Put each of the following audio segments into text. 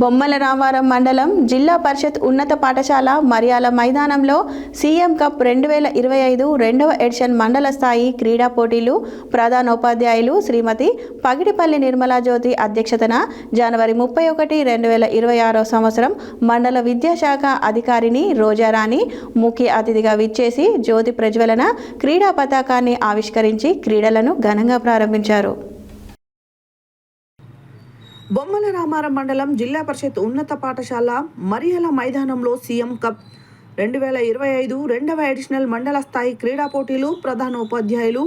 బొమ్మల రామారం మండలం జిల్లా పరిషత్ ఉన్నత పాఠశాల మరియాల మైదానంలో సీఎం కప్ 2025 రెండవ ఎడిషన్ మండల స్థాయి క్రీడా పోటీలు ప్రధానోపాధ్యాయులు శ్రీమతి పగిడిపల్లి నిర్మలా జ్యోతి అధ్యక్షతన జనవరి 31, 2026 సంవత్సరం మండల విద్యాశాఖ అధికారిని రోజారాణి ముఖ్య అతిథిగా విచ్చేసి జ్యోతి ప్రజ్వలన క్రీడా పతాకాన్ని ఆవిష్కరించి క్రీడలను ఘనంగా ప్రారంభించారు. బొమ్మల రామారం మండలం జిల్లా పరిషత్ ఉన్నత పాఠశాల మరియాల మైదానంలో సీఎం కప్ 2025 రెండవ ఎడిషనల్ మండల స్థాయి క్రీడా పోటీలు ప్రధానోపాధ్యాయులు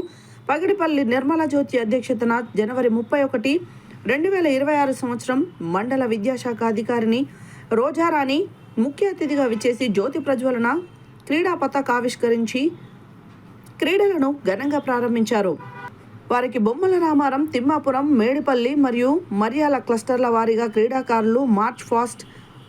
పగిడిపల్లి నిర్మలా జ్యోతి అధ్యక్షతన జనవరి 31, 2026 సంవత్సరం మండల విద్యాశాఖ అధికారిని రోజారాణి ముఖ్య అతిథిగా విచ్చేసి జ్యోతి ప్రజ్వలన క్రీడా పతాక ఆవిష్కరించి క్రీడలను ఘనంగా ప్రారంభించారు. వారికి బొమ్మల రామారం, తిమ్మాపురం, మేడిపల్లి మరియు మరియాల క్లస్టర్ల వారీగా క్రీడాకారులు మార్చ్ ఫాస్ట్,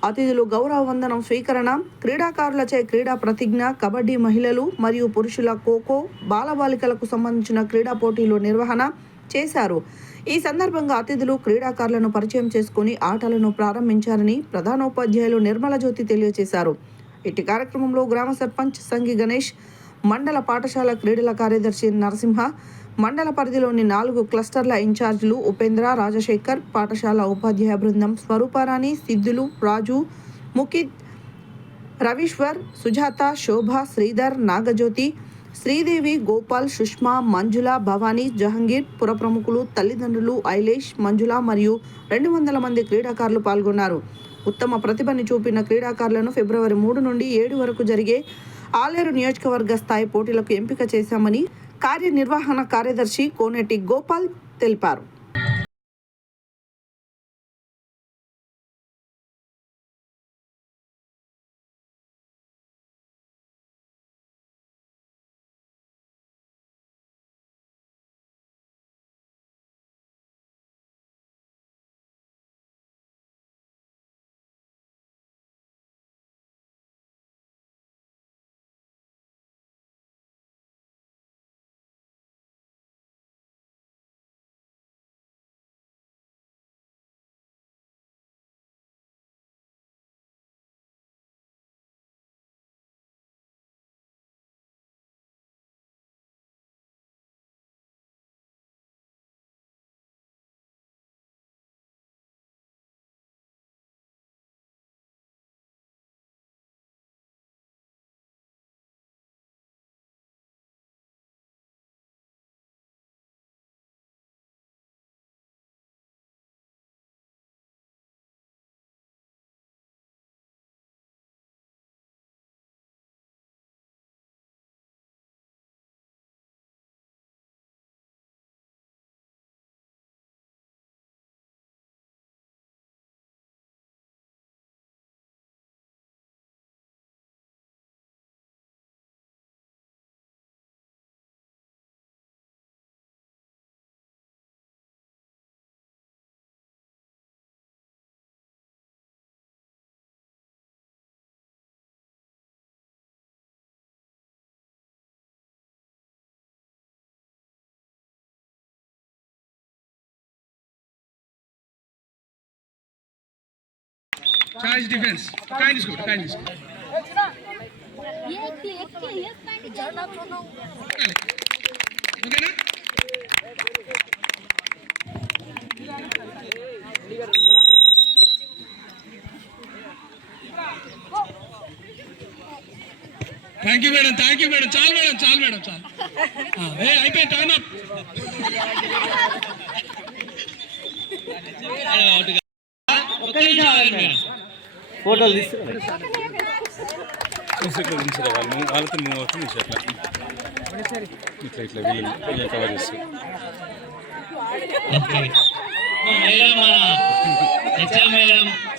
అతిథులు గౌరవ వందనం స్వీకరణ, క్రీడాకారులచే క్రీడా ప్రతిజ్ఞ, కబడ్డీ మహిళలు మరియు పురుషుల ఖోఖో, బాలబాలికలకు సంబంధించిన క్రీడా పోటీలు నిర్వహణ చేశారు. ఈ సందర్భంగా అతిథులు క్రీడాకారులను పరిచయం చేసుకుని ఆటలను ప్రారంభించారని ప్రధానోపాధ్యాయులు నిర్మలా జ్యోతి తెలియజేశారు. ఇట్టి కార్యక్రమంలో గ్రామ సర్పంచ్ సంగి గణేష్, మండల పాఠశాల క్రీడల కార్యదర్శి నరసింహ, మండల పరిధిలోని 4 క్లస్టర్ల ఇన్ఛార్జీలు ఉపేంద్ర, రాజశేఖర్, పాఠశాల ఉపాధ్యాయ బృందం స్వరూపారాణి, సిద్ధులు, రాజు, ముకిద్, రవీశ్వర్, సుజాత, శోభ, శ్రీధర్, నాగజ్యోతి, శ్రీదేవి, గోపాల్, సుష్మా, మంజుల, భవానీ, జహంగీర్, పుర ప్రముఖులు, తల్లిదండ్రులు, ఐలేష్, మంజుల మరియు 200 మంది క్రీడాకారులు పాల్గొన్నారు. ఉత్తమ ప్రతిభని చూపిన క్రీడాకారులను ఫిబ్రవరి 3 నుండి 7 వరకు జరిగే ఆలేరు నియోజకవర్గ స్థాయి పోటీలకు ఎంపిక చేశామని కార్యనిర్వహణ కార్యదర్శి కోనేటి గోపాల్ తెలిపారు. Charge defense. Kind is good. Kind is good. Okay, Thank you, madam. Thank you, madam. Chal, madam. Chal, madam. Chal. Hey, I can turn up. ఫోటోలు తీసుకురా వాళ్ళతో మూవ్ అవుతుంది ఇట్లా ఇట్లా వీళ్ళు కవర్ చేస్తారు.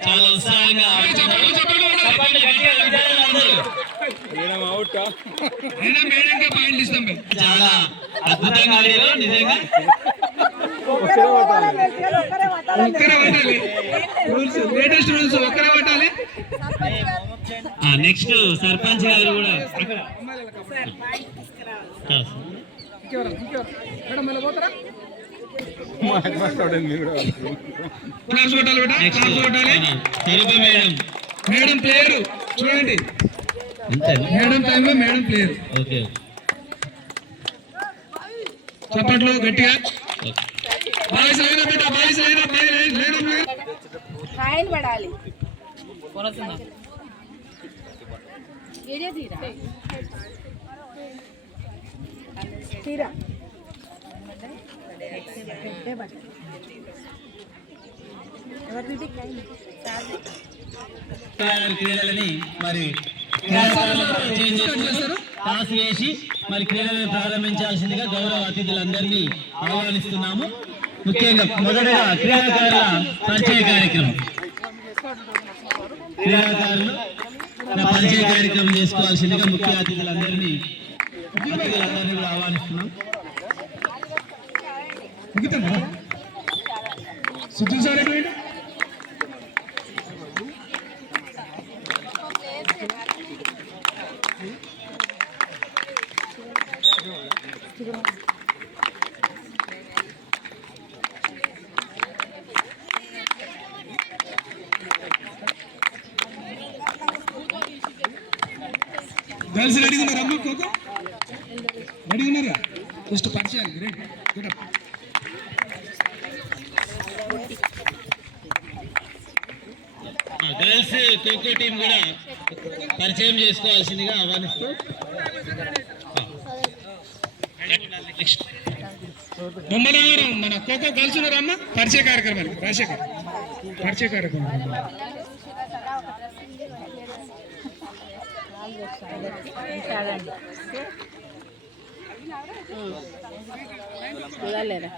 చాలా ఉత్సాహంగా చాలా అద్భుతంగా ఆడారు నిజంగా. నెక్స్ట్ సర్పంచ్ గారు కూడా క్లాస్ కొట్టాలి బేటా, నెక్స్ట్ క్లాస్ కొట్టాలి. స్వరూప మేడం. మేడం ప్లేయరు చూడండి, అంతేనా? మేడం టైంలో మేడం ప్లేయరు. ఓకే చప్పట్లు గట్టిగా. బాయ్స్ అయినా బేటా, బాయ్స్ అయినా మేడం లేదు. ఫైన్ పడాలి. తీరా క్రీడలని మరి టాస్ వేసి మరి క్రీడలను ప్రారంభించాల్సిందిగా గౌరవ అతిథులందరినీ ఆహ్వానిస్తున్నాము. ముఖ్యంగా మొదటగా క్రీడాకారుల పరిచయ కార్యక్రమం. క్రీడాకారులు పరిచయ కార్యక్రమం చేసుకోవాల్సిందిగా ముఖ్య అతిథులందరినీ కూడా ఆహ్వానిస్తున్నాం. సిద్ధు సార్ ఎటువంటి గర్ల్స్ రెడీ ఉన్నారా అమ్మ? కోకో రెడీ ఉన్నారా? జస్ట్ పరిచయాలు ready good. Girls kho kho team కూడా పరిచయం చేసుకోవాల్సిందిగా ఆహ్వానిస్తూ బొమ్మనగరం మన ఖోఖో గర్ల్స్ ఉన్నారా అమ్మ? పరిచయ కార్యక్రమానికి పరిచయ కార్యక్రమం. చూడాలేరా